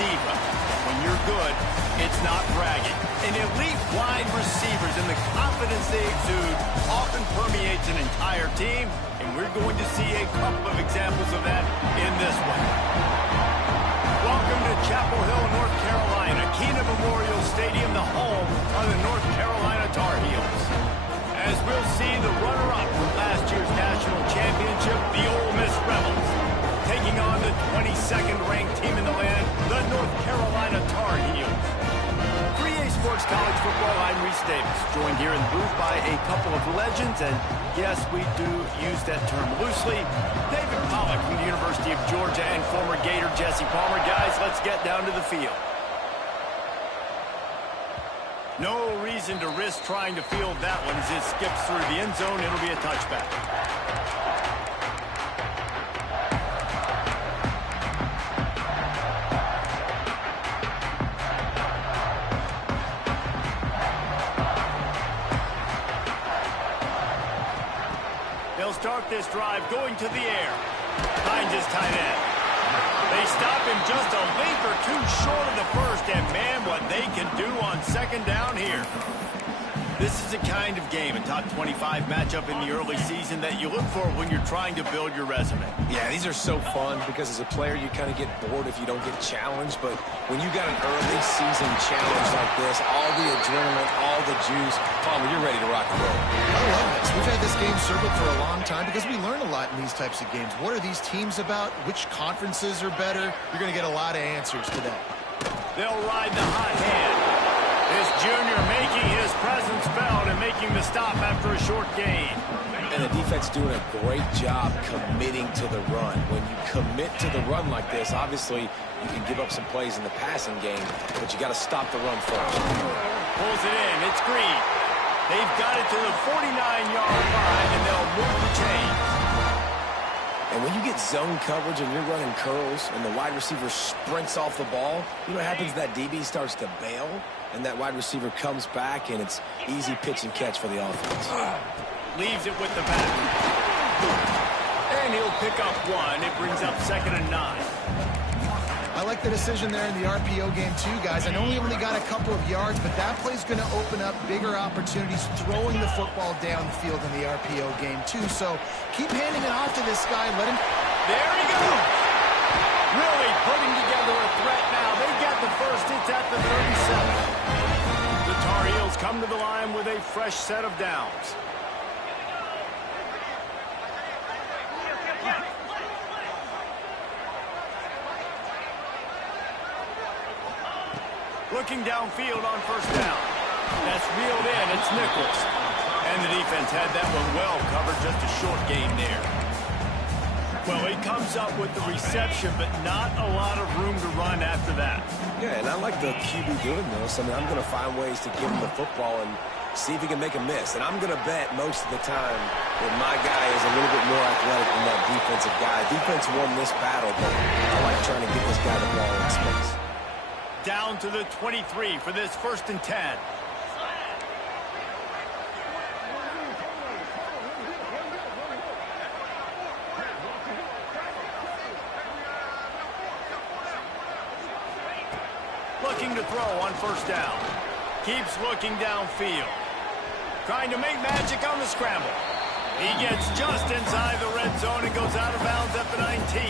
diva. When you're good, it's not bragging. And elite wide receivers and the confidence they exude often permeates an entire team, and we're going to see a couple of examples of that in this one. Welcome to Chapel Hill, North Carolina, Keena Memorial Stadium, the home of the North Carolina Tar Heels. As we'll see the runner-up from last year's national championship, the Ole Miss Rebels, taking on the 22nd ranked team in the land, the North Carolina Tar Heels. 3A Sports College Football, I'm Reese Davis, joined here in the booth by a couple of legends, and yes, we do use that term loosely. David Pollack from the University of Georgia and former Gator Jesse Palmer. Guys, let's get down to the field. No reason to risk trying to field that one as it skips through the end zone. It'll be a touchback. They'll start this drive going to the air. Finds his tight end. They stop him just a length or two short of the first, and man, what they can do on second down here. This is a kind of game, a top 25 matchup in the early season that you look for when you're trying to build your resume. Yeah, these are so fun because as a player, you kind of get bored if you don't get challenged. But when you got an early season challenge like this, all the adrenaline, all the juice, Palmer, you're ready to rock and roll. I love this. We've had this game circled for a long time because we learn a lot in these types of games. What are these teams about? Which conferences are better? You're going to get a lot of answers today. They'll ride the hot hand. This junior making his presence felt and making the stop after a short gain. And the defense doing a great job committing to the run. When you commit to the run like this, obviously you can give up some plays in the passing game, but you got to stop the run first. Pulls it in. It's Green. They've got it to the 49-yard line, and they'll move the chains. And when you get zone coverage and you're running curls and the wide receiver sprints off the ball, you know what happens? That DB starts to bail, and that wide receiver comes back, and it's easy pitch and catch for the offense. Leaves it with the back. And he'll pick up one. It brings up 2nd and 9. I like the decision there in the RPO game too, guys. I know we only got a couple of yards, but that play's going to open up bigger opportunities throwing the football down the field in the RPO game too. So keep handing it off to this guy. Let him. There he goes. Really putting together a threat now. They got the first. It's at the 37. The Tar Heels come to the line with a fresh set of downs. Looking downfield on first down. That's reeled in. It's Nichols. And the defense had that one well covered. Just a short gain there. Well, he comes up with the reception, but not a lot of room to run after that. Yeah, and I like the QB doing this. I mean, I'm going to find ways to give him the football and see if he can make a miss. And I'm going to bet most of the time that my guy is a little bit more athletic than that defensive guy. Defense won this battle, but I like trying to get this guy the ball in space. Down to the 23 for this 1st and 10. Looking to throw on first down. Keeps looking downfield. Trying to make magic on the scramble. He gets just inside the red zone and goes out of bounds at the 19.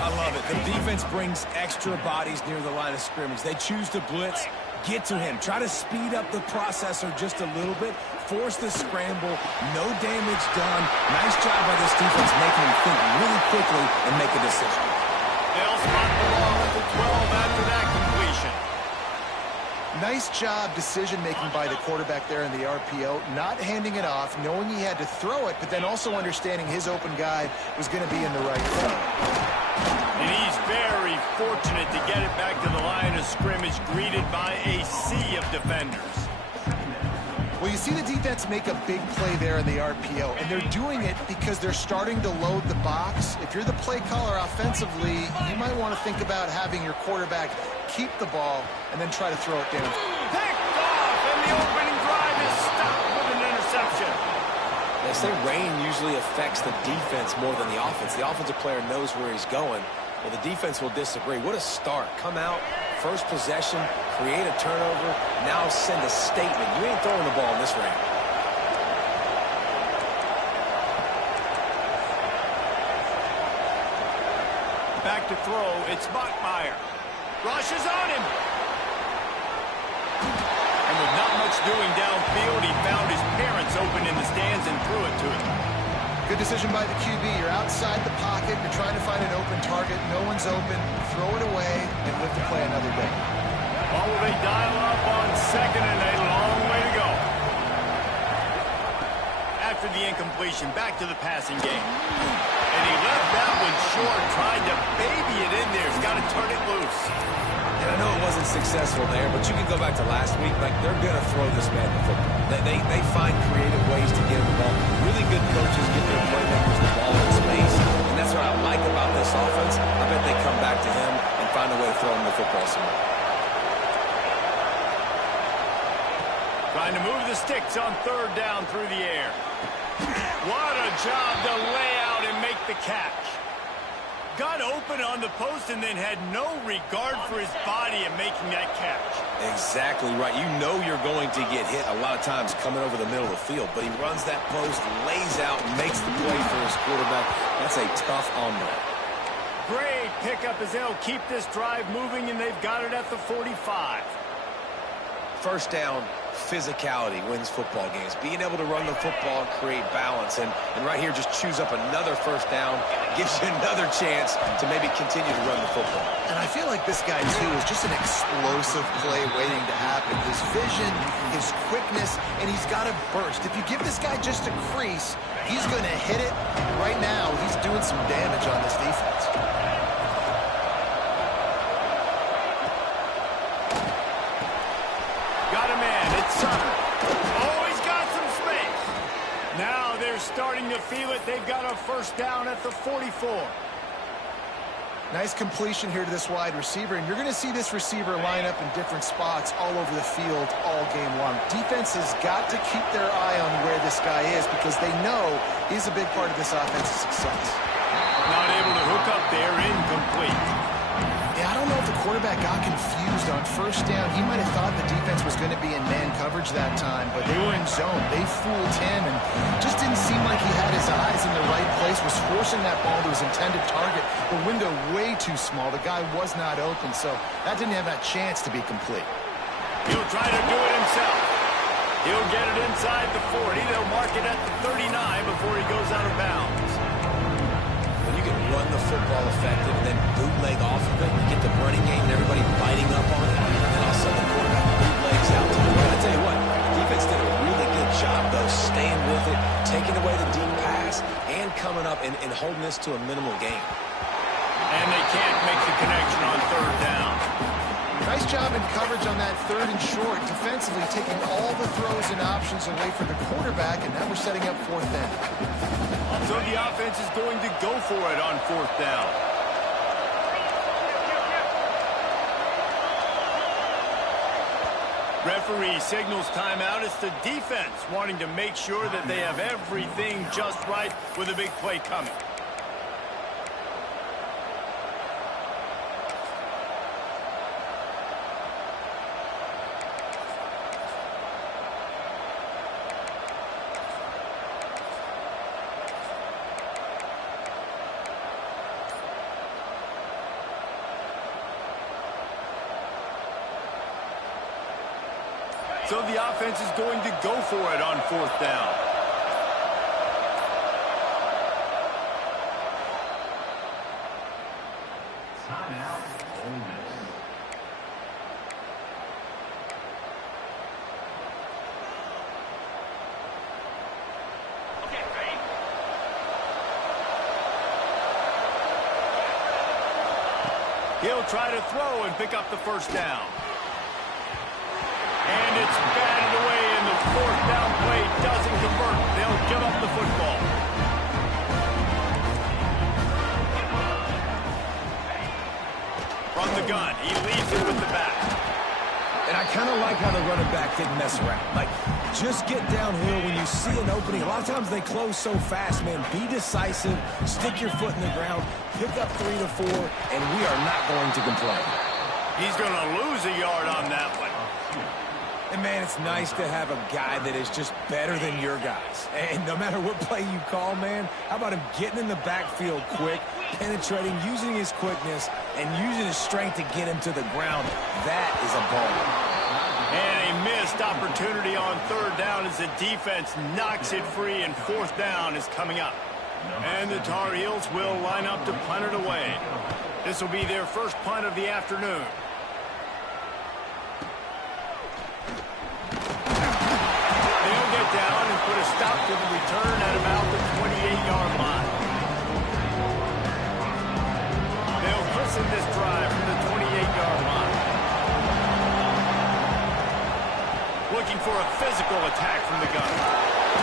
I love it. The defense brings extra bodies near the line of scrimmage. They choose to blitz, get to him, try to speed up the processor just a little bit, force the scramble, no damage done. Nice job by this defense making him think really quickly and make a decision. They'll spot the ball at the 12 after that completion. Nice job decision-making by the quarterback there in the RPO, not handing it off, knowing he had to throw it, but then also understanding his open guy was going to be in the right place. And he's very fortunate to get it back to the line of scrimmage, greeted by a sea of defenders. Well, you see the defense make a big play there in the RPO, and they're doing it because they're starting to load the box. If you're the play caller offensively, you might want to think about having your quarterback keep the ball and then try to throw it down. Picked off, and the opening drive is stopped with an interception. They say rain usually affects the defense more than the offense. The offensive player knows where he's going. Well, the defense will disagree. What a start. Come out, first possession, create a turnover, now send a statement. You ain't throwing the ball in this range. Back to throw, it's Bachmeier. Rushes on him. And with not much doing downfield, he found his parents open in the stands and threw it to him. Good decision by the QB. You're outside the pocket. You're trying to find an open target. No one's open. Throw it away and live to play another day. Well, will they dial up on second and a long way to go? After the incompletion, back to the passing game. And he left that one short, tried to baby it in there. He's got to turn it loose. And I know it wasn't successful there, but you can go back to last week. Like, they're going to throw this man the football. They find creative ways to get him the ball. Really good coaches get their playmakers the ball in space. And that's what I like about this offense. I bet they come back to him and find a way to throw him the football somewhere. Trying to move the sticks on third down through the air. What a job to lay out and make the catch. Got open on the post and then had no regard for his body in making that catch. Exactly right. You know you're going to get hit a lot of times coming over the middle of the field, but he runs that post, lays out, makes the play for his quarterback. That's a tough hombre. Great pickup as they'll keep this drive moving, and they've got it at the 45. First down, physicality wins football games. Being able to run the football and create balance. And right here, just choose up another first down. Gives you another chance to maybe continue to run the football. And I feel like this guy, too, is just an explosive play waiting to happen. His vision, his quickness, and he's got a burst. If you give this guy just a crease, he's going to hit it. Right now, he's doing some damage on this defense. Starting to feel it. They've got a first down at the 44. Nice completion here to this wide receiver, and you're going to see this receiver line up in different spots all over the field all game long. Defense has got to keep their eye on where this guy is because they know he's a big part of this offense's success. Not able to hook up there, incomplete. Yeah, I don't know if the quarterback got confused on first down. He might have thought the defense was going to be in man coverage that time, but they were in zone. They fooled him and just didn't seem like he had his eyes in the right place, was forcing that ball to his intended target. The window way too small. The guy was not open, so that didn't have that chance to be complete. He'll try to do it himself. He'll get it inside the 40. They'll mark it at the 39 before he goes out of bounds. You can run the football effective and then bootleg off of it. You get the running game and everybody biting up on it. And then all of a sudden the quarterback bootlegs out to the right. I tell you what, the defense did a really good job, though, staying with it, taking away the deep pass, and coming up and holding this to a minimal gain. And they can't make the connection on third down. Nice job in coverage on that third and short, defensively taking all the throws and options away from the quarterback, and now we're setting up fourth down. So the offense is going to go for it on fourth down. Referee signals timeout. It's the defense wanting to make sure that they have everything just right with a big play coming. So the offense is going to go for it on fourth down. He'll try to throw and pick up the first down. And it's batted away, and the fourth down play doesn't convert. They'll give up the football. From the gun, he leaves it with the back. And I kind of like how the running back didn't mess around. Like, Just get downhill when you see an opening. A lot of times they close so fast, man. Be decisive, stick your foot in the ground, pick up 3 to 4, and we are not going to complain. He's going to lose a yard on that one. And, man, it's nice to have a guy that is just better than your guys. And no matter what play you call, man, how about him getting in the backfield quick, penetrating, using his quickness, and using his strength to get him to the ground. That is a ball. And a missed opportunity on third down as the defense knocks it free, and fourth down is coming up. And the Tar Heels will line up to punt it away. This will be their first punt of the afternoon. They'll get down and put a stop to the return at about the 28-yard line. They'll christen this drive from the 28-yard line. Looking for a physical attack from the gun.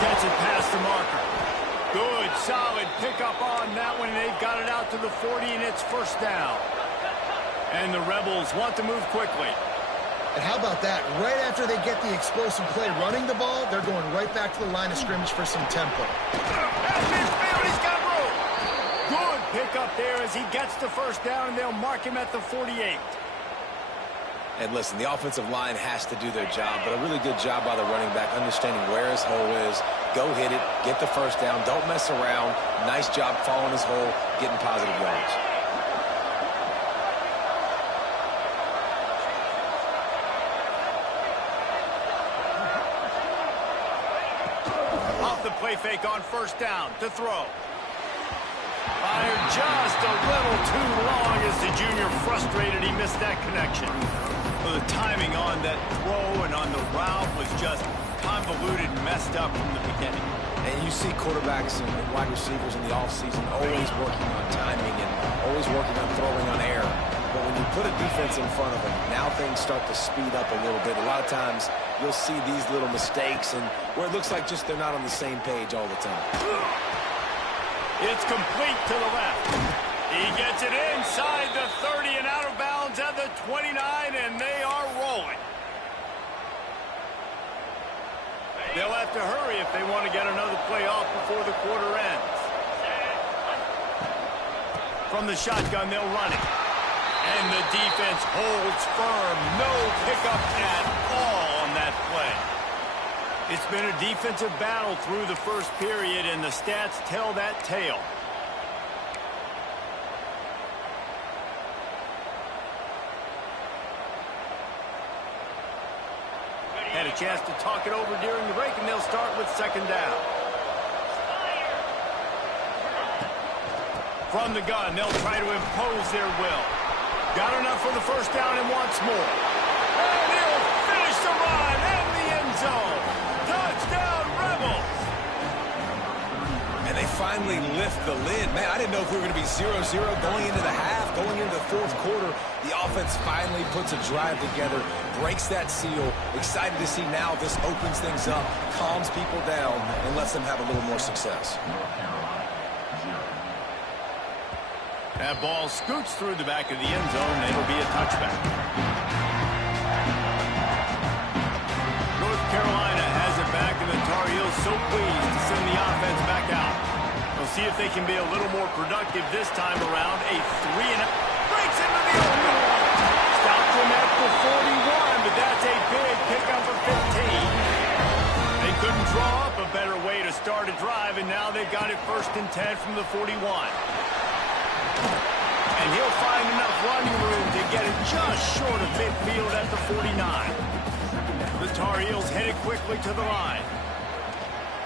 Gets it past the marker. Good, solid pickup on that one. They've got it out to the 40, and it's first down. And the Rebels want to move quickly. And how about that? Right after they get the explosive play running the ball, they're going right back to the line of scrimmage for some tempo. At midfield, he's got room. Good pickup there as he gets the first down, and they'll mark him at the 48. And listen, the offensive line has to do their job, but a really good job by the running back, understanding where his hole is. Go hit it, get the first down, don't mess around. Nice job following his hole, getting positive yards. Off the play fake on first down to throw. Fired just a little too long as the junior frustrated. He missed that connection. Well, the timing on that throw and on the route was just convoluted and messed up from the beginning. And you see quarterbacks and wide receivers in the offseason always working on timing and always working on throwing on air. But when you put a defense in front of them, now things start to speed up a little bit. A lot of times you'll see these little mistakes and where it looks like just they're not on the same page all the time. It's complete to the left. He gets it inside the 30 and out of bounds at the 29, and they are rolling. They'll have to hurry if they want to get another play off before the quarter ends. From the shotgun, they'll run it. And the defense holds firm. No pickup at all on that play. It's been a defensive battle through the first period, and the stats tell that tale. Had a chance to talk it over during the break, and they'll start with second down. From the gun, they'll try to impose their will. Got enough for the first down and wants more. And he'll finish the run in the end zone. Touchdown, Rebels! And they finally lift the lid. Man, I didn't know if we were going to be 0-0 going into the half, going into the fourth quarter. The offense finally puts a drive together, breaks that seal. Excited to see now this opens things up, calms people down, and lets them have a little more success. That ball scoots through the back of the end zone, and it'll be a touchback. North Carolina has it back, and the Tar Heels so pleased to send the offense back out. We'll see if they can be a little more productive this time around. A 3-and-out breaks into the open. Stopped him at the 41, but that's a big pickup of 15. They couldn't draw up a better way to start a drive, and now they've got it 1st and 10 from the 41. And he'll find enough running room to get it just short of midfield at the 49. The Tar Heels headed quickly to the line.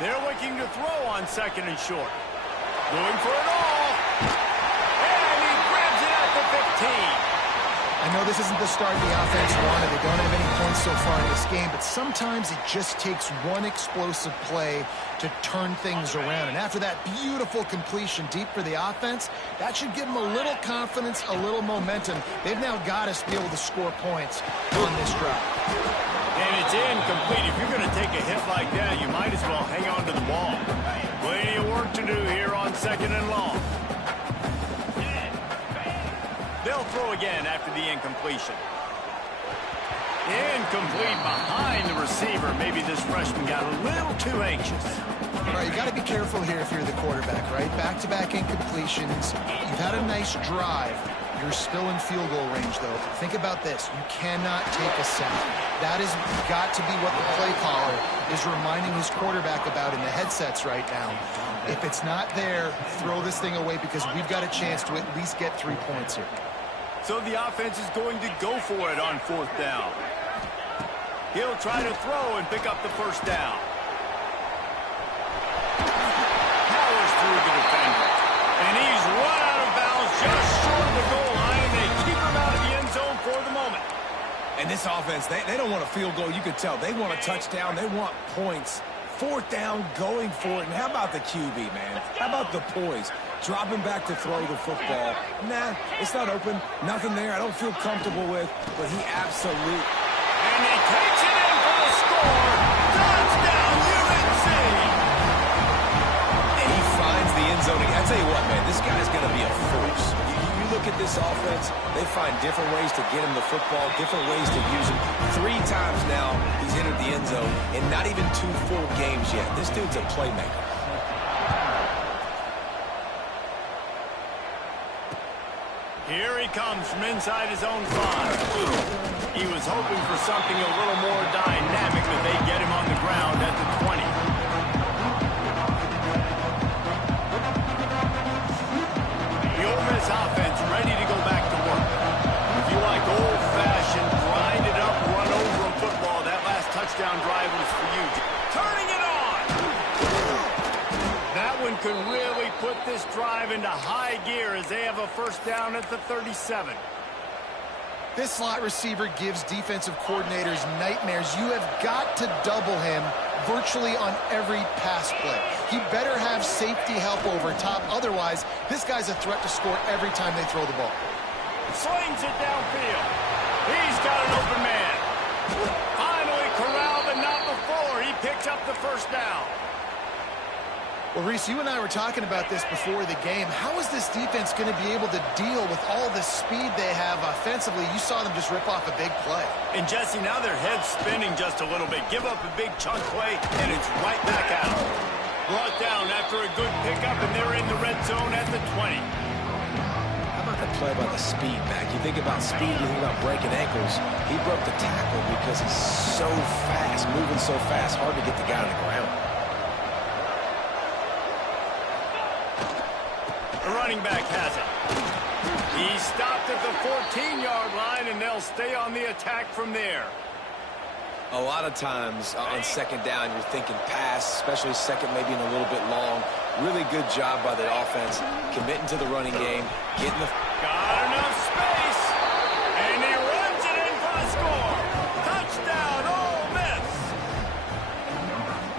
They're looking to throw on 2nd and short. Going for it all. And he grabs it at the 15. I know this isn't the start the offense wanted. They don't have any points so far in this game, but sometimes it just takes one explosive play to turn things around. And after that beautiful completion deep for the offense, that should give them a little confidence, a little momentum. They've now got us to be able to score points on this drive. And it's incomplete. If you're going to take a hit like that, you might as well hang on to the ball. Plenty of work to do here on 2nd and long. They'll throw again after the incompletion. Incomplete behind the receiver. Maybe this freshman got a little too anxious. All right, you got to be careful here if you're the quarterback, right? Back-to-back incompletions. You've had a nice drive. You're still in field goal range, though. Think about this. You cannot take a sack. That has got to be what the play caller is reminding his quarterback about in the headsets right now. If it's not there, throw this thing away because we've got a chance to at least get 3 points here. So the offense is going to go for it on 4th down. He'll try to throw and pick up the first down. Powers through the defender. And he's run out of bounds just short of the goal line. They keep him out of the end zone for the moment. And this offense, they don't want a field goal. You can tell. They want a touchdown. They want points. 4th down, going for it. And how about the QB, man? How about the poise? Dropping back to throw the football. Nah, it's not open. Nothing there I don't feel comfortable with. But he absolutely... And he takes it in for the score. Touchdown, UNC! And he finds the end zone. I tell you what, man, this guy's going to be a force. You look at this offense, they find different ways to get him the football, different ways to use him. 3 times now he's entered the end zone, and not even 2 full games yet. This dude's a playmaker. Here he comes from inside his own 5. He was hoping for something a little more dynamic, but they get him on the ground at the 20. The Ole Miss offense ready to go back to work. If you like old-fashioned, grind-it-up, run-over football, that last touchdown drive was for you. Turning it on! That one could really put this drive into high gear as they have a first down at the 37. This slot receiver gives defensive coordinators nightmares. You have got to double him virtually on every pass play. He better have safety help over top. Otherwise, this guy's a threat to score every time they throw the ball. Slings it downfield. He's got an open man. Finally corralled, but not before. He picks up the first down. Well, Reese, you and I were talking about this before the game. How is this defense going to be able to deal with all the speed they have offensively? You saw them just rip off a big play. And, Jesse, now their head's spinning just a little bit. Give up a big chunk play, and it's right back out. Brought down after a good pickup, and they're in the red zone at the 20. How about the play by the speed, Mac? You think about speed, you think about breaking ankles. He broke the tackle because he's so fast, moving so fast, hard to get the guy on the ground. The running back has it. He stopped at the 14-yard line, and they'll stay on the attack from there. A lot of times on 2nd down, you're thinking pass, especially second, maybe in a little bit long. Really good job by the offense, committing to the running game, getting the... Got enough space, and he runs it in for the score. Touchdown, Ole Miss.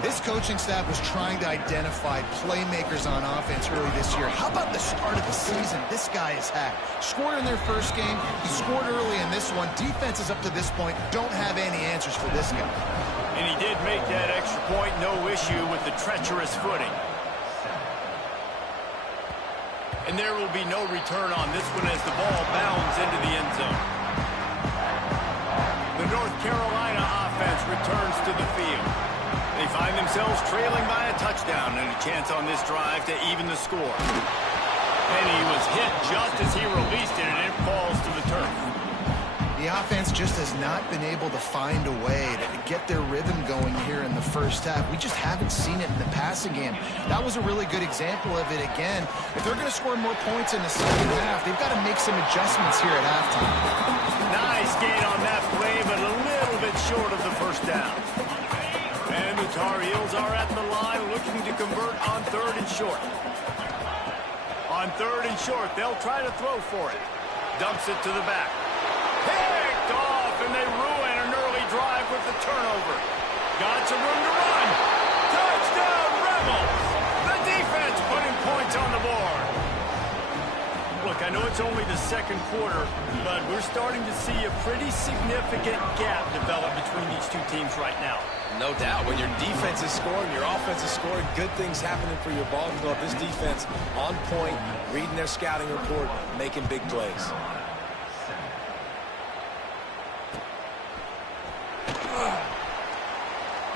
This coaching staff was trying to identify playmakers on offense early this year. How about the start of the season? This guy has had. Scored in their first game. He scored early in this one. Defenses up to this point don't have any answers for this guy. And he did make that extra point. No issue with the treacherous footing. And there will be no return on this one as the ball bounds into the end zone. The North Carolina offense returns to the field. They find themselves trailing by a touchdown and a chance on this drive to even the score. And he was hit just as he released it, and it falls to the turf. The offense just has not been able to find a way to get their rhythm going here in the first half. We just haven't seen it in the passing game. That was a really good example of it again. If they're going to score more points in the second half, they've got to make some adjustments here at halftime. Nice gain on that play, but a little bit short of the first down. And the Tar Heels are at the line looking to convert on 3rd and short. On 3rd and short, they'll try to throw for it. Dumps it to the back. Picked off, and they ruin an early drive with the turnover. Got some room to run. Touchdown, Rebels! The defense putting points on the board. Look, I know it's only the second quarter, but we're starting to see a pretty significant gap develop between these two teams right now. No doubt. When your defense is scoring, your offense is scoring, good things happening for your ball club. This defense on point, reading their scouting report, making big plays.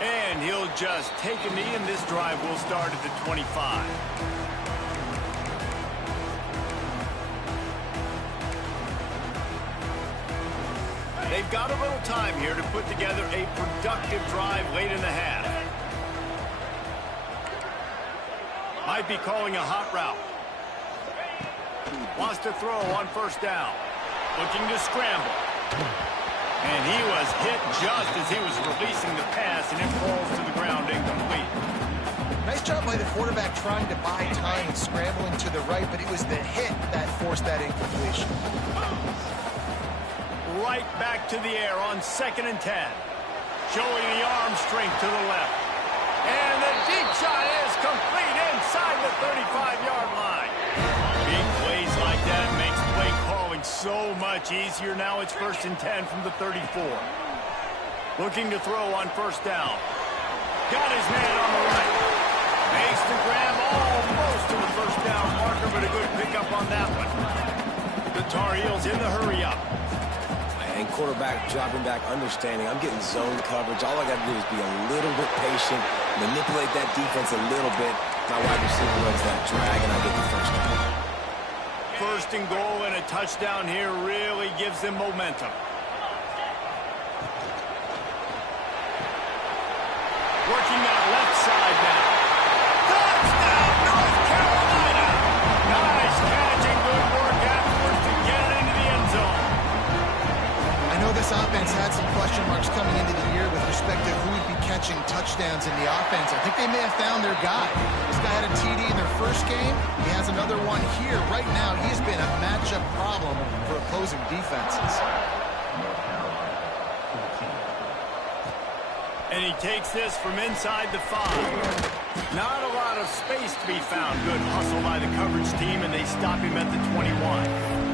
And he'll just take a knee, and this drive will start at the 25. They've got a little time here to put together a productive drive late in the half. Might be calling a hot route. Wants to throw on first down. Looking to scramble. And he was hit just as he was releasing the pass, and it falls to the ground incomplete. Nice job by the quarterback trying to buy time and scrambling to the right, but it was the hit that forced that incompletion. Right back to the air on 2nd and 10. Showing the arm strength to the left. And the deep shot is complete inside the 35-yard line. Big plays like that makes play calling so much easier. Now it's 1st and 10 from the 34. Looking to throw on first down. Got his man on the right. Makes the grab almost to the first down marker, but a good pickup on that one. The Tar Heels in the hurry up. And quarterback dropping back, understanding I'm getting zone coverage. All I got to do is be a little bit patient, manipulate that defense a little bit. My wide receiver runs that drag, and I get the first down. 1st and goal, and a touchdown here really gives them momentum. Working that left side now. Touchdown, North Carolina! Nice catch and good work afterwards to get it into the end zone. I know this offense had some question marks coming into the year with respect to who would be catching touchdowns in the offense. I think they may have found their guy. This guy had a TD in their first game. He has another one here. Right now, he's been a matchup problem for opposing defenses. And he takes this from inside the 5. Not a lot of space to be found. Good hustle by the coverage team, and they stop him at the 21.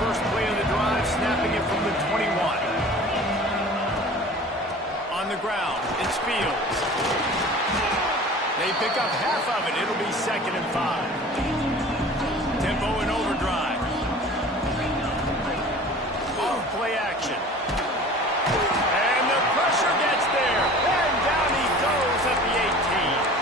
First play of the drive, snapping it from the 21. On the ground, it's Fields. They pick up half of it. It'll be 2nd and 5. Tempo and overdrive. Off play action. And the pressure gets there. And down he goes at the 18.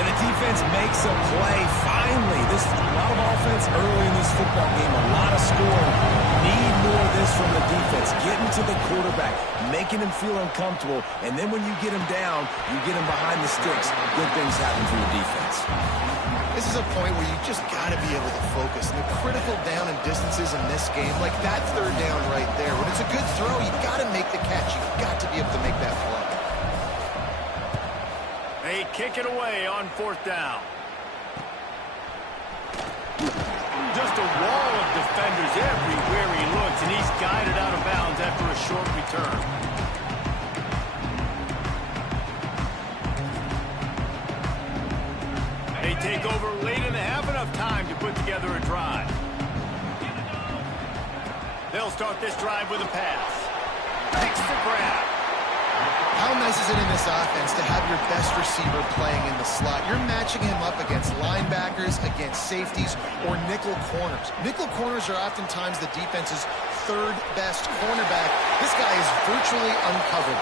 And the defense makes a play. Finally, this is a lot of offense early in this football game, a lot of scoring. Need more of this from the defense. Getting to the quarterback, making him feel uncomfortable, and then when you get him down, you get him behind the sticks. Good things happen for your defense. This is a point where you just got to be able to focus. And the critical down and distances in this game, like that 3rd down right there, when it's a good throw, you got to make the catch. You've got to be able to make that play. They kick it away on 4th down. Just a wall of defenders everywhere he looks, and he's guided out of bounds after a short return. They take over late in the half, enough time to put together a drive. They'll start this drive with a pass. Makes the grab. How nice is it in this offense to have your best receiver playing in the slot? You're matching him up against linebackers, against safeties, or nickel corners. Nickel corners are oftentimes the defense's 3rd best cornerback. This guy is virtually uncovered.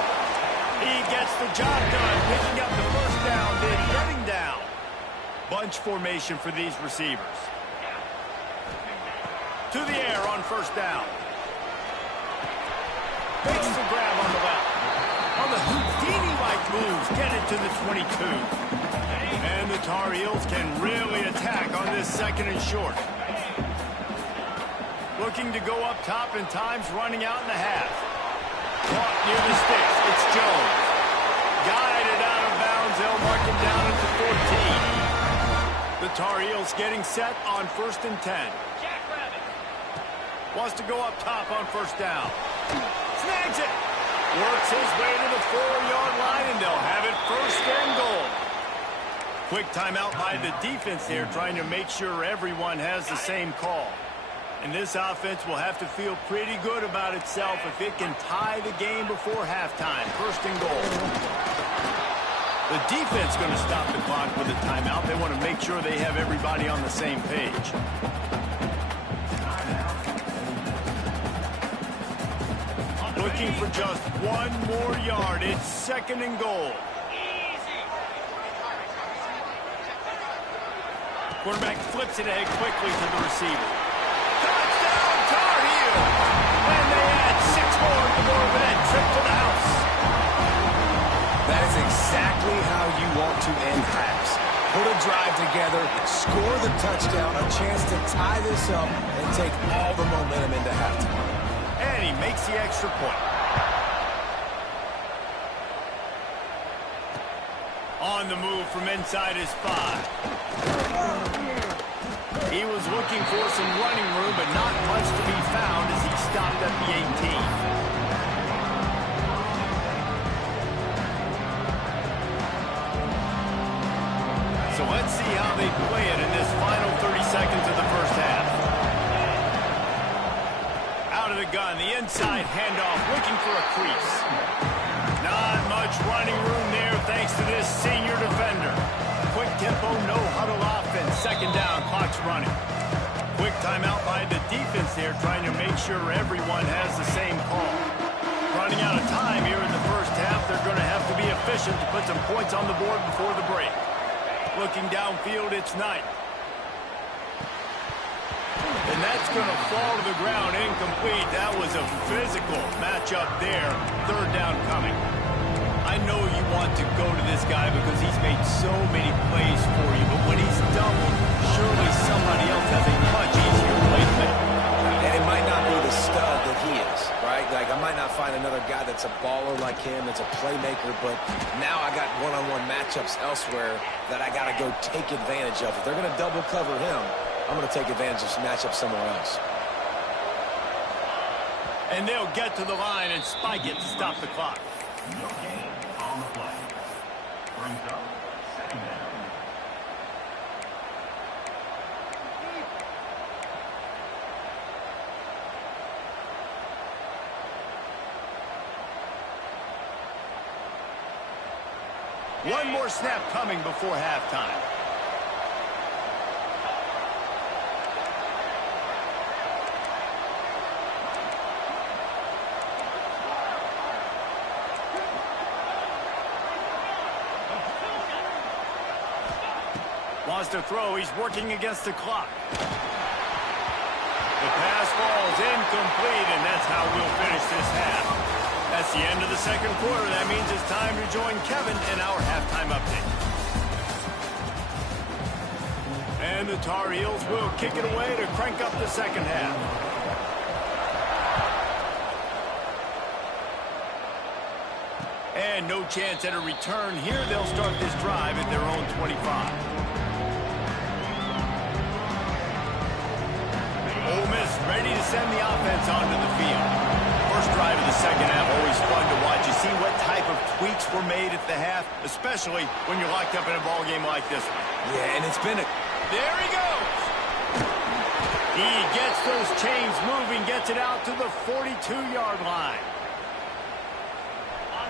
He gets the job done, picking up the first down, then getting down. Bunch formation for these receivers. To the air on first down. Makes the grab on the left. On the Houdini-like moves, get it to the 22. And the Tar Heels can really attack on this 2nd and short. Looking to go up top, and time's running out in the half. Caught near the sticks. It's Jones. Guided out of bounds. They'll mark him down at the 14. The Tar Heels getting set on 1st and 10. Wants to go up top on first down. Snags it. Works his way to the 4-yard line, and they'll have it 1st and goal. Quick timeout by the defense there, trying to make sure everyone has the same call. And this offense will have to feel pretty good about itself if it can tie the game before halftime. 1st and goal. The defense going to stop the clock with a timeout. They want to make sure they have everybody on the same page. Looking for just one more yard. It's 2nd and goal. Quarterback flips it ahead quickly to the receiver. Touchdown, Tar Heels! And they add 6 more to the board with that trip to the house. That is exactly how you want to end halves. Put a drive together, score the touchdown, a chance to tie this up, and take all the momentum into halftime. And he makes the extra point. On the move from inside his 5. He was looking for some running room, but not much to be found as he stopped at the 18. So let's see how they play it in this final 30 seconds of the first half. Out of the gun, the inside handoff, looking for a crease. Not much running room there thanks to this senior defender. Quick tempo, no huddle offense. 2nd down, clock's running. Quick timeout by the defense there, trying to make sure everyone has the same call. Running out of time here in the first half, they're going to have to be efficient to put some points on the board before the break. Looking downfield, it's Knight. And that's going to fall to the ground incomplete. That was a physical matchup there. 3rd down coming. I know you want to go to this guy because he's made so many plays for you, but when he's doubled, surely somebody else has a much easier play to make. And it might not be the stud that he is, right? Like, I might not find another guy that's a baller like him, that's a playmaker, but now I got one-on-one matchups elsewhere that I got to go take advantage of. If they're going to double cover him, I'm going to take advantage of some matchups somewhere else. And they'll get to the line and spike it to stop the clock. On the play. Brings up 2nd down. One more snap coming before halftime. Wants to throw. He's working against the clock. The pass falls incomplete, and that's how we'll finish this half. That's the end of the 2nd quarter. That means it's time to join Kevin in our halftime update. And the Tar Heels will kick it away to crank up the 2nd half. And no chance at a return here. They'll start this drive at their own 25. Ole Miss ready to send the offense onto the field. First drive of the 2nd half, always fun to watch. You see what type of tweaks were made at the half, especially when you're locked up in a ball game like this one. Yeah, and it's been a... There he goes. He gets those chains moving, gets it out to the 42-yard line.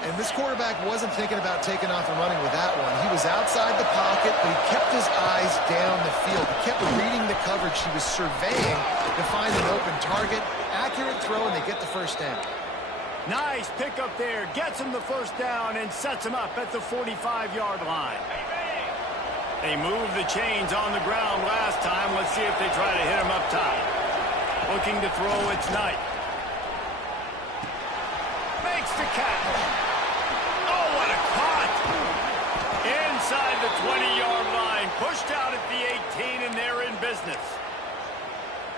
And this quarterback wasn't thinking about taking off and running with that one. He was outside the pocket, but he kept his eyes down the field. He kept reading the coverage. He was surveying to find an open target. Accurate throw, and they get the 1st down. Nice pickup there. Gets him the 1st down and sets him up at the 45-yard line. They moved the chains on the ground last time. Let's see if they try to hit him up top. Looking to throw, it's Knight. Makes the catch. Oh, what a caught. Inside the 20-yard line. Pushed out at the 18, and they're in business.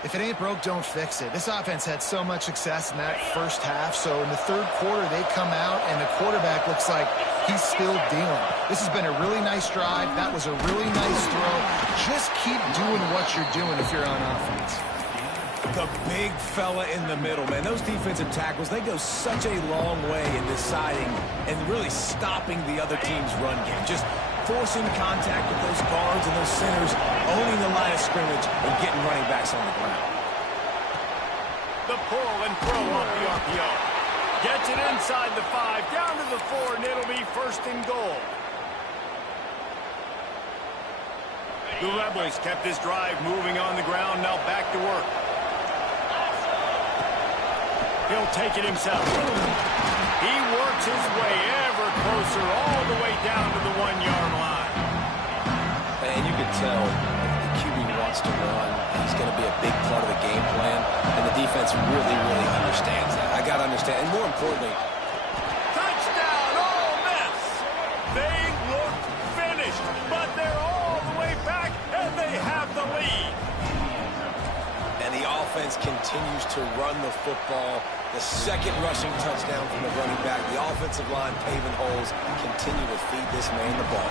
If it ain't broke, don't fix it. This offense had so much success in that first half, so in the 3rd quarter, they come out, and the quarterback looks like he's still dealing. This has been a really nice drive. That was a really nice throw. Just keep doing what you're doing if you're on offense. The big fella in the middle, man. Those defensive tackles, they go such a long way in deciding and really stopping the other team's run game. Just forcing contact with those guards and those centers, owning the line of scrimmage, and getting running backs on the ground. The pull and throw off the RPO. Gets it inside the 5, down to the 4, and it'll be 1st and goal. The Rebels kept this drive moving on the ground. Now back to work. He'll take it himself. He works his way ever closer all the way down to the 1-yard line. And you can tell the QB wants to run. He's going to be a big part of the game plan. And the defense really, really understands that. I got to understand. And more importantly, touchdown, Ole Miss. They look finished, but they're all the way back, and they have the lead. and the offense continues to run the football. The second rushing touchdown from the running back. The offensive line paving holes. Continue to feed this man the ball.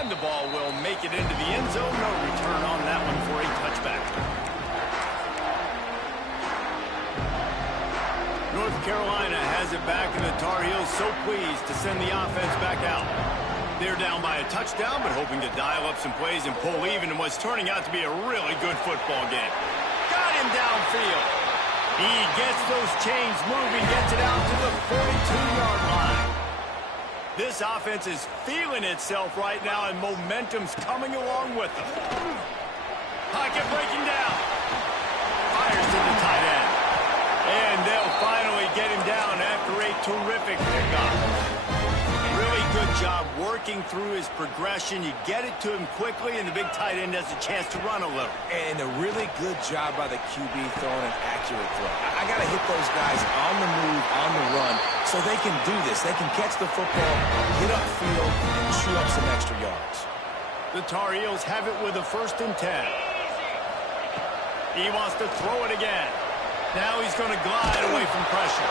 And the ball will make it into the end zone. No return on that one for a touchback. North Carolina has it back, and the Tar Heels so pleased to send the offense back out. They're down by a touchdown, but hoping to dial up some plays and pull even in what's turning out to be a really good football game. Got him downfield. He gets those chains moving, gets it out to the 42-yard line. This offense is feeling itself right now, and momentum's coming along with them. Pocket breaking down. Fires to the tight end. And they'll finally get him down after a terrific pickoff. Really good job working through his progression. You get it to him quickly, and the big tight end has a chance to run a little. And a really good job by the QB throwing an accurate throw. I got to hit those guys on the move, on the run, so they can do this. They can catch the football, get upfield, and chew up some extra yards. The Tar Heels have it with a 1st and 10. He wants to throw it again. Now he's going to glide away from pressure.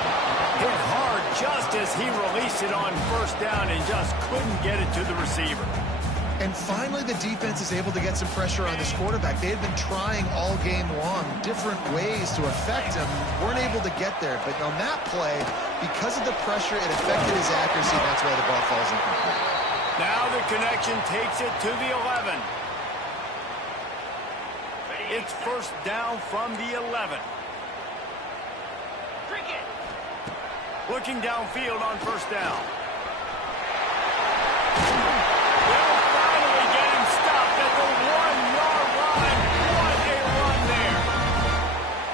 Hit hard just as he released it on 1st down and just couldn't get it to the receiver. And finally, the defense is able to get some pressure on this quarterback. They had been trying all game long different ways to affect him. Weren't able to get there. But on that play, because of the pressure, it affected his accuracy. That's why the ball falls incomplete. Now the connection takes it to the 11. It's 1st down from the 11. Looking downfield on 1st down. They'll finally get him stopped at the 1-yard line. What a run there.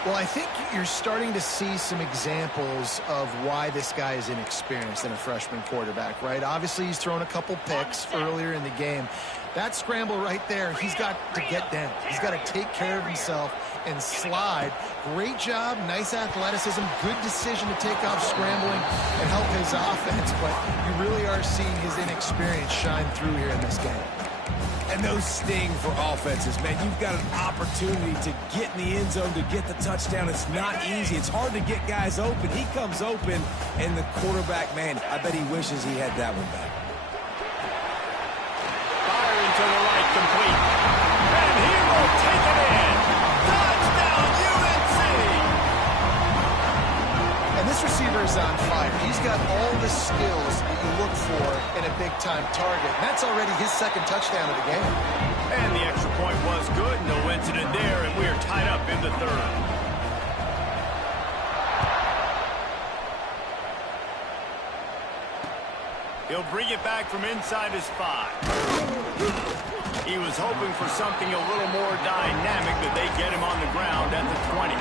Well, I think you're starting to see some examples of why this guy is inexperienced in a freshman quarterback, right? Obviously, he's thrown a couple picks earlier in the game. That scramble right there, he's got to get down. He's got to take care of himself and slide. Great job, nice athleticism, good decision to take off scrambling and help his offense, but you really are seeing his inexperience shine through here in this game. And those sting for offenses, man. You've got an opportunity to get in the end zone, to get the touchdown. It's not easy. It's hard to get guys open. He comes open, and the quarterback, man, I bet he wishes he had that one back. Firing to the right, complete. And he will take it in. Touchdown, UNC! And this receiver is on fire. He's got all the skills that you look for in a big-time target. And that's already his 2nd touchdown of the game. And the extra point was good. No incident there, and we are tied up in the 3rd. He'll bring it back from inside his 5. He was hoping for something a little more dynamic, but they get him on the ground at the 20.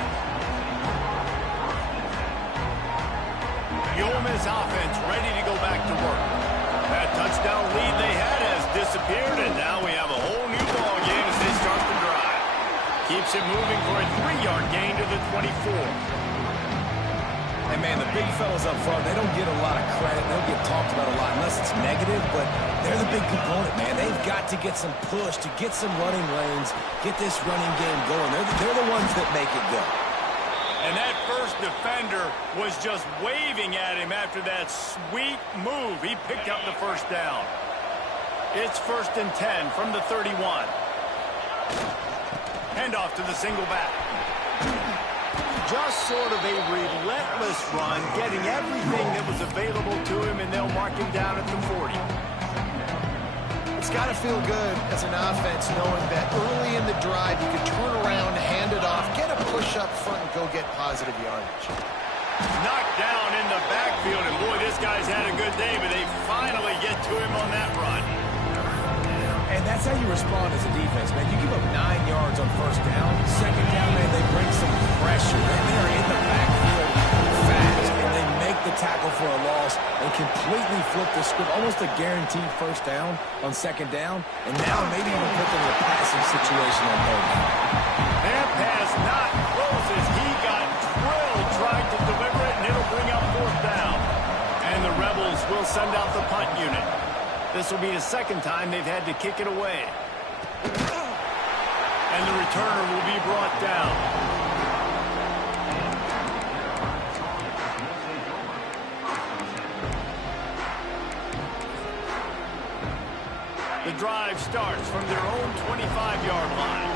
The Ole Miss offense ready to go back to work. That touchdown lead they had has disappeared, and now we have a whole new ball game as they start the drive. Keeps it moving for a 3-yard gain to the 24. And, man, the big fellas up front, they don't get a lot of credit. They don't get talked about a lot unless it's negative, but they're the big component, man. They've got to get some push, to get some running lanes, get this running game going. They're the ones that make it go. And that first defender was just waving at him after that sweet move. He picked up the 1st down. It's 1st and 10 from the 31. Handoff to the single back. Just sort of a relentless run, getting everything that was available to him, and they'll mark him down at the 40. It's got to feel good as an offense knowing that early in the drive you can turn around, hand it off, get a push up front, and go get positive yardage. Knocked down in the backfield, and boy, this guy's had a good the day, but they finally get to him on that run. And that's how you respond as a defense, man. You give up 9 yards on first down. Second down, man, they bring some pressure. They are in the backfield fast, and they make the tackle for a loss and completely flip the script. Almost a guaranteed first down on second down, and now maybe even put them in a passing situation on third down. That pass not close as he got drilled trying to deliver it, and it'll bring up fourth down. And the Rebels will send out the punt unit. This will be the second time they've had to kick it away. And the returner will be brought down. The drive starts from their own 25-yard line.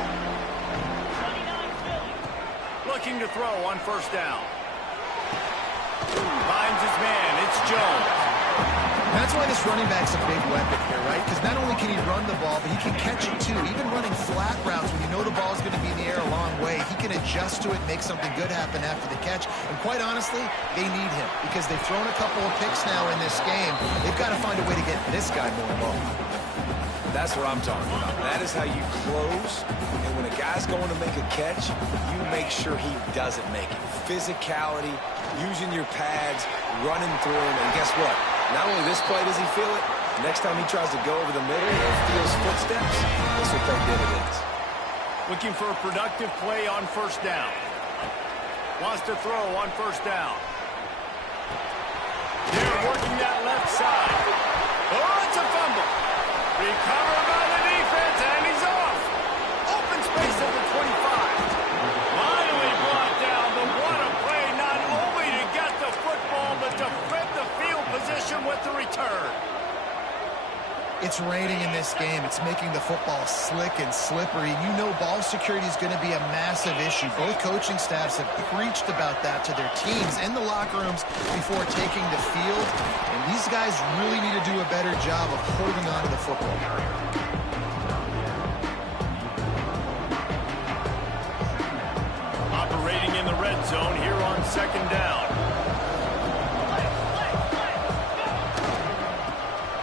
Looking to throw on first down. Finds his man. It's Jones. That's why this running back's a big weapon here, right? Because not only can he run the ball, but he can catch it too. Even running flat routes when you know the ball's going to be in the air a long way, he can adjust to it, make something good happen after the catch. And quite honestly, they need him because they've thrown a couple of picks now in this game. They've got to find a way to get this guy more involved. That's what I'm talking about. That is how you close. And when a guy's going to make a catch, you make sure he doesn't make it. Physicality, using your pads, running through him. And guess what? Not only this play does he feel it, next time he tries to go over the middle or feels footsteps, that's what they did it is. Looking for a productive play on first down. Wants to throw on first down. They're working that left side. Oh, it's a fumble. Recovered by the defense, and he's off. Open space at the 25. Finally brought down, but what a play, not only to get the football, but to flip the field position with the return. It's raining in this game. It's making the football slick and slippery. You know ball security is going to be a massive issue. Both coaching staffs have preached about that to their teams in the locker rooms before taking the field. And these guys really need to do a better job of holding on to the football. Operating in the red zone here on second down.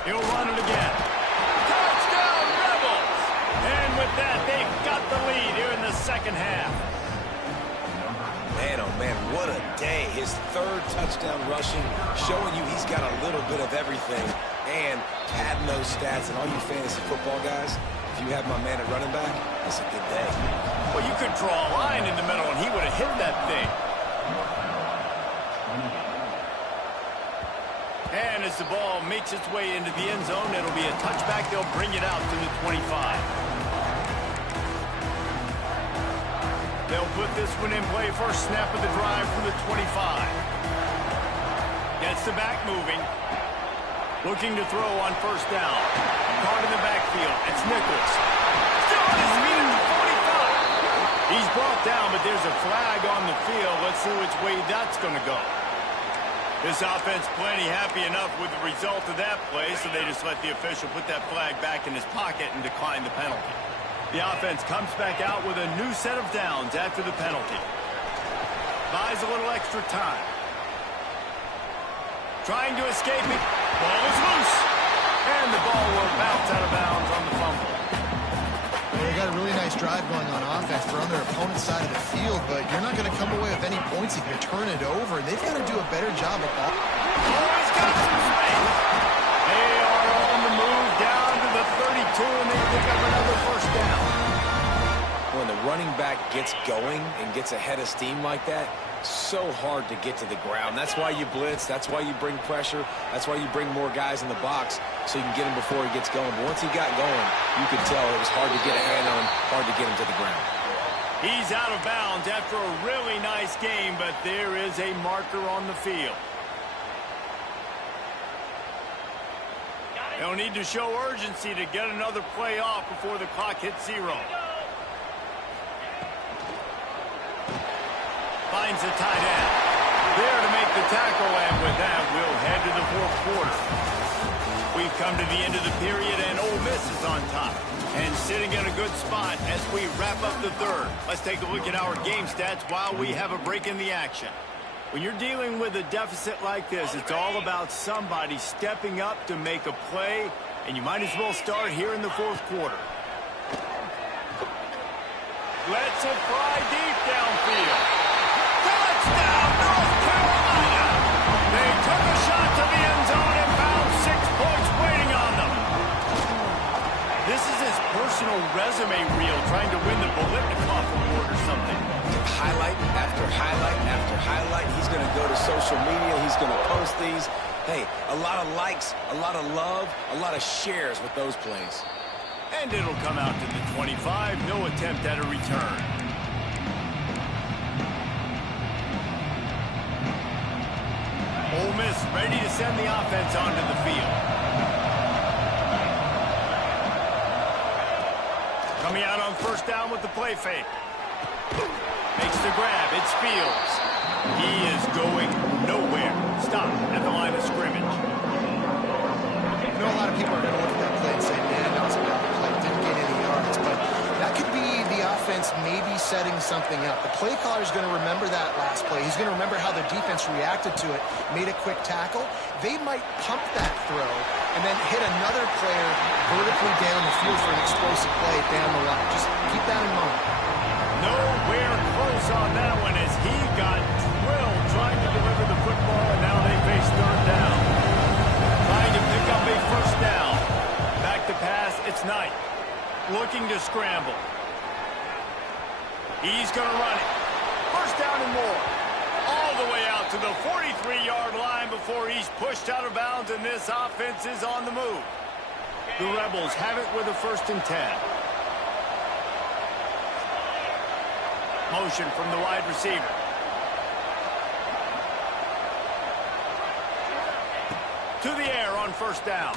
He'll run it again. Touchdown, Rebels! And with that, they've got the lead here in the second half. Man, oh man, what a day. His third touchdown rushing, showing you he's got a little bit of everything. And padding those stats, and all you fantasy football guys, if you have my man at running back, it's a good day. Well, you could draw a line in the middle, and he would have hit that thing. And as the ball makes its way into the end zone, it'll be a touchback. They'll bring it out to the 25. They'll put this one in play. First snap of the drive from the 25. Gets the back moving. Looking to throw on first down. Caught in the backfield. It's Nichols. Still on his feet at the 45. He's brought down, but there's a flag on the field. Let's see which way that's going to go. This offense plenty happy enough with the result of that play, so they just let the official put that flag back in his pocket and decline the penalty. The offense comes back out with a new set of downs after the penalty. Buys a little extra time. Trying to escape it. Ball is loose. And the ball will bounce out of bounds on the fumble. Well, you got a really nice drive going on offense. They're on their opponent's side of the field, but you're not going to come away with any points if you turn it over. They've got to do a better job of ball. Oh, he's got some space. They are on the move down to the 32, and they pick up another first down. When the running back gets going and gets ahead of steam like that, so hard to get to the ground. That's why you blitz. That's why you bring pressure. That's why you bring more guys in the box so you can get him before he gets going. But once he got going, you could tell it was hard to get a hand on him, hard to get him to the ground. He's out of bounds after a really nice game, but there is a marker on the field. They'll need to show urgency to get another play off before the clock hits 0. Finds the tight end. There to make the tackle, and with that, we'll head to the fourth quarter. We've come to the end of the period, and Ole Miss is on top and sitting in a good spot as we wrap up the third. Let's take a look at our game stats while we have a break in the action. When you're dealing with a deficit like this, it's all about somebody stepping up to make a play, and you might as well start here in the fourth quarter. Lets it fly deep downfield. Touchdown, North Carolina! They took a shot to the end zone and found 6 points waiting on them. This is his personal resume reel, trying to win the Bolitnikoff Award or something. Highlight after highlight after highlight. He's going to go to social media. He's going to post these. Hey, a lot of likes, a lot of love, a lot of shares with those plays. And it'll come out to the 25. No attempt at a return. Ole Miss ready to send the offense onto the field. Coming out on first down with the play fake. Makes the grab. It's Fields. He is going nowhere. Stop at the line of scrimmage. You know, a lot of people are going to look at that play and say, man, that was a bad play. Didn't get any yards. But that could be the offense maybe setting something up. The play caller is going to remember that last play. He's going to remember how the defense reacted to it, made a quick tackle. They might pump that throw and then hit another player vertically down the field for an explosive play down the line. Just keep that in mind. Nowhere close on that one as he got drilled trying to deliver the football, and now they face third down. Trying to pick up a first down. Back to pass, it's Knight. Looking to scramble. He's going to run it. First down and more. All the way out to the 43-yard line before he's pushed out of bounds, and this offense is on the move. The Rebels have it with a 1st and 10. Motion from the wide receiver. To the air on first down.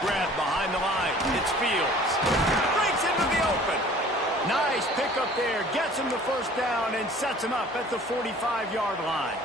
Grab behind the line. It's Fields. Breaks into the open. Nice pickup there. Gets him the first down and sets him up at the 45-yard line.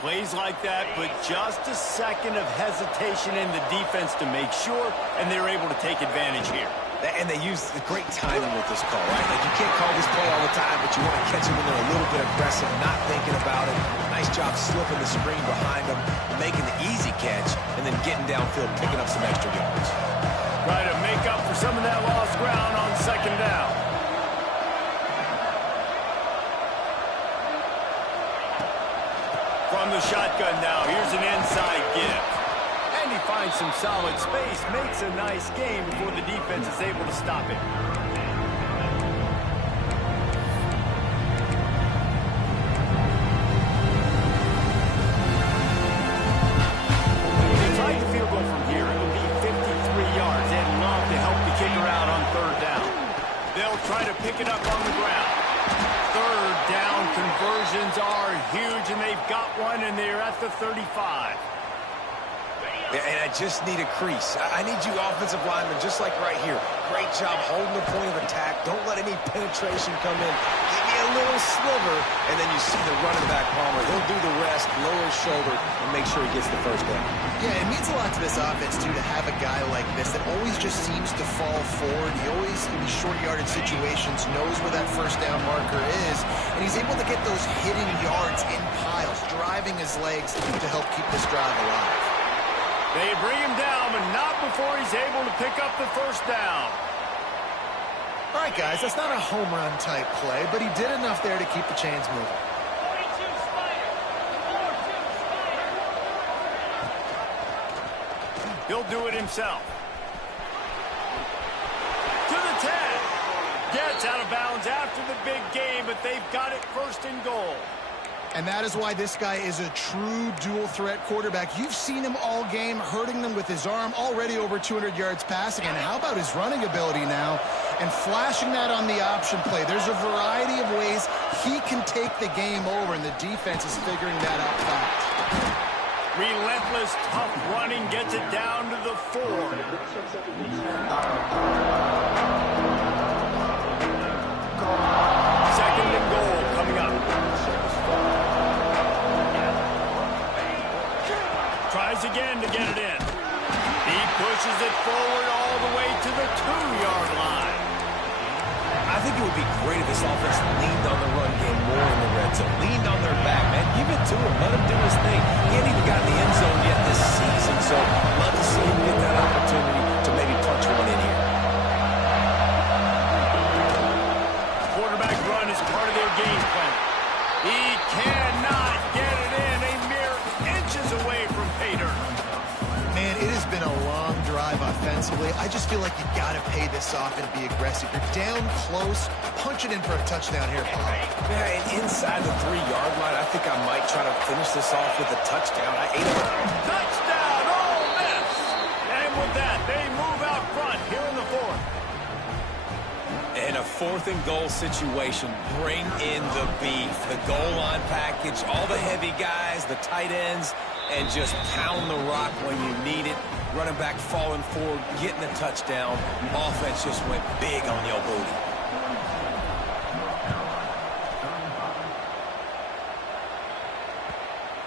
Plays like that, but just a second of hesitation in the defense to make sure, and they're able to take advantage here. And they use the great timing with this call, right? Like, you can't call this play all the time, but you want to catch them when they're a little bit aggressive, not thinking about it. Nice job slipping the screen behind them, making the easy catch, and then getting downfield, picking up some extra yards. Try to make up for some of that lost ground on second down. From the shotgun now, here's an inside give. And he finds some solid space, makes a nice game before the defense is able to stop it. They tried the field goal from here. It will be 53 yards. They'd love to help the kicker out on third down. They'll try to pick it up on the ground. Third down conversions are huge, and they've got one, and they're at the 35. And I just need a crease. I need you offensive linemen, just like right here. Great job holding the point of attack. Don't let any penetration come in. Give me a little sliver, and then you see the running back Palmer. He'll do the rest, lower his shoulder, and make sure he gets the first down. Yeah, it means a lot to this offense, too, to have a guy like this that always just seems to fall forward. He always, in these short yardage situations, knows where that first down marker is, and he's able to get those hitting yards in piles, driving his legs to help keep this drive alive. They bring him down, but not before he's able to pick up the first down. All right, guys, that's not a home run type play, but he did enough there to keep the chains moving. He'll do it himself. To the 10. Gets out of bounds after the big game, but they've got it 1st and goal. And that is why this guy is a true dual-threat quarterback. You've seen him all game, hurting them with his arm, already over 200 yards passing. And how about his running ability now? And flashing that on the option play. There's a variety of ways he can take the game over, and the defense is figuring that out fast. Relentless, tough running gets it down to the 4. Second and goal coming up. Tries again to get it in. He pushes it forward all the way to the 2-yard line. I think it would be great if this offense leaned on the run game more in the red zone. Leaned on their back, man. Give it to him. Let him do his thing. He ain't even got in the end zone yet this season, so love to see him get that opportunity to maybe punch one in here. Quarterback run is part of their game plan. He cannot get it in. A mere inches away from pay dirt. Man, it has been a long drive offensively. I just feel like you got to pay this off and be aggressive. You're down close. Punch it in for a touchdown here, Bob. Yeah, and inside the 3-yard line, I think I might try to finish this off with a touchdown. I ate it. Touchdown, Ole Miss! And with that, they move out front here in the fourth. In a 4th and goal situation, bring in the beef. The goal line package, all the heavy guys, the tight ends, and just pound the rock when you need it. Running back falling forward, getting a touchdown. Offense just went big on your booty.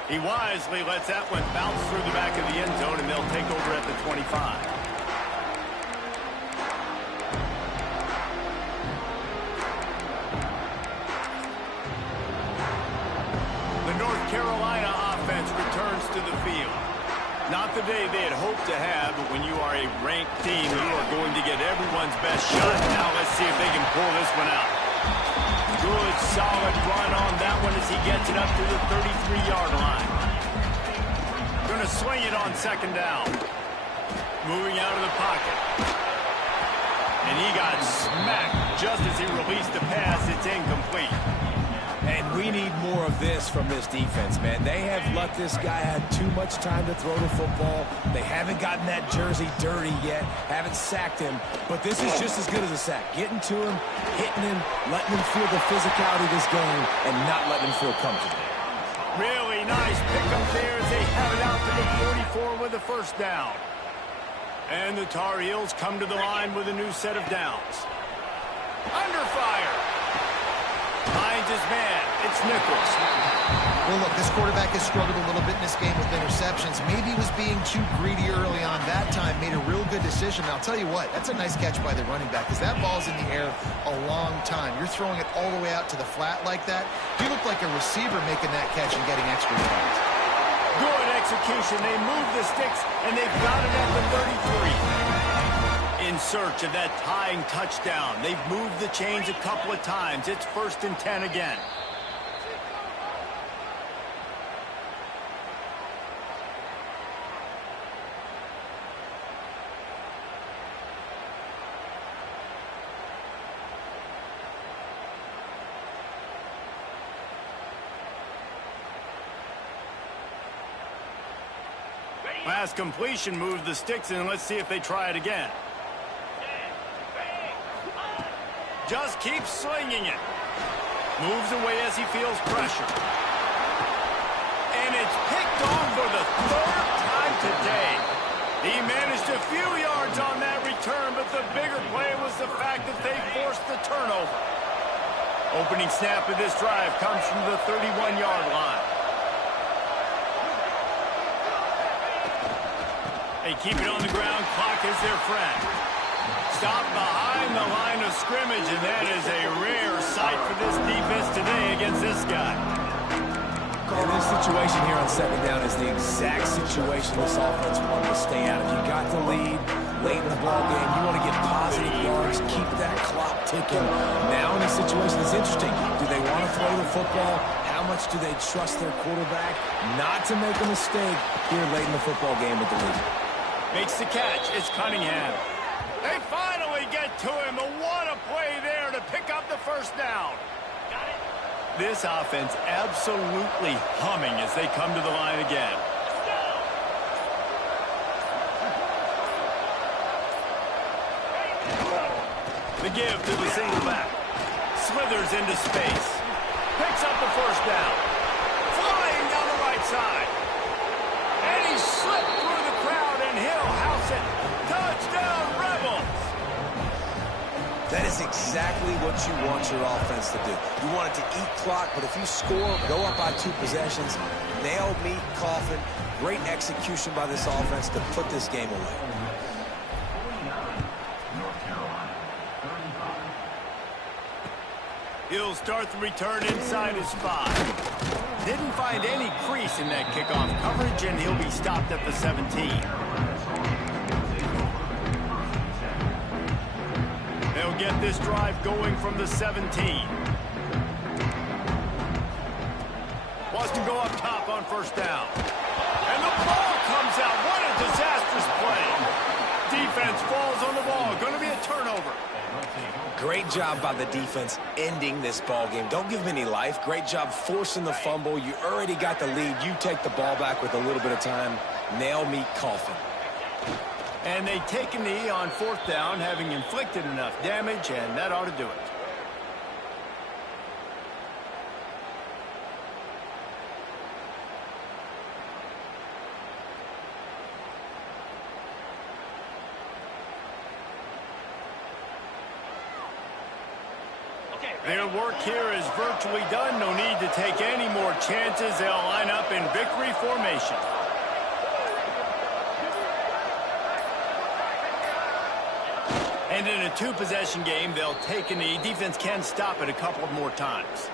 He wisely lets that one bounce through the back of the end zone, and they'll take over at the 25. Carolina offense returns to the field. Not the day they had hoped to have, but when you are a ranked team, you are going to get everyone's best shot. Now let's see if they can pull this one out. Good, solid run on that one as he gets it up to the 33-yard line. Going to swing it on 2nd down. Moving out of the pocket. And he got smacked just as he released the pass. It's incomplete. And we need more of this from this defense, man. They have let this guy have too much time to throw the football. They haven't gotten that jersey dirty yet, haven't sacked him. But this is just as good as a sack. Getting to him, hitting him, letting him feel the physicality of this game, and not letting him feel comfortable. Really nice pickup there as they have it out to the 44 with a 1st down. And the Tar Heels come to the line with a new set of downs. Under fire. Finds his man. It's Nichols. Well, look, this quarterback has struggled a little bit in this game with interceptions. Maybe he was being too greedy early on that time. Made a real good decision. And I'll tell you what, that's a nice catch by the running back because that ball's in the air a long time. You're throwing it all the way out to the flat like that. You look like a receiver making that catch and getting extra yards. Good execution. They move the sticks, and they've got it at the 33. In search of that tying touchdown. They've moved the chains a couple of times. It's 1st and 10 again. Pass completion moved the sticks, and let's see if they try it again. Just keeps slinging it. Moves away as he feels pressure. And it's picked on for the 3rd time today. He managed a few yards on that return, but the bigger play was the fact that they forced the turnover. Opening snap of this drive comes from the 31-yard line. They keep it on the ground. Clock is their friend. Stop behind the line of scrimmage, and that is a rare sight for this defense today against this guy. And this situation here on 2nd down is the exact situation this offense wanted to stay out of. You got the lead late in the ball game. You want to get positive yards, keep that clock ticking. Now in this situation, it's interesting. Do they want to throw the football? How much do they trust their quarterback not to make a mistake here late in the football game with the lead? Makes the catch. It's Cunningham. They finally get to him. What a play there to pick up the 1st down. Got it. This offense absolutely humming as they come to the line again. The give to the single back. Slithers into space. Picks up the 1st down. Flying down the right side. And he slipped through the crowd, and he'll house it. Touchdown, Rebels! That is exactly what you want your offense to do. You want it to eat clock, but if you score, go up by 2 possessions, nail meat coffin, great execution by this offense to put this game away. 49, North Carolina, 35. He'll start the return inside his 5. Didn't find any crease in that kickoff coverage, and he'll be stopped at the 17. They'll get this drive going from the 17. Wants to go up top on first down. And the ball comes out. What a disastrous play. Defense falls on the ball. Going to be a turnover. Great job by the defense ending this ball game. Don't give them any life. Great job forcing the fumble. You already got the lead. You take the ball back with a little bit of time. Nail meet coffin. And they take a knee on fourth down, having inflicted enough damage, and that ought to do it. Their work here is virtually done. No need to take any more chances. They'll line up in victory formation. And in a two-possession game, they'll take a knee. Defense can stop it a couple of more times.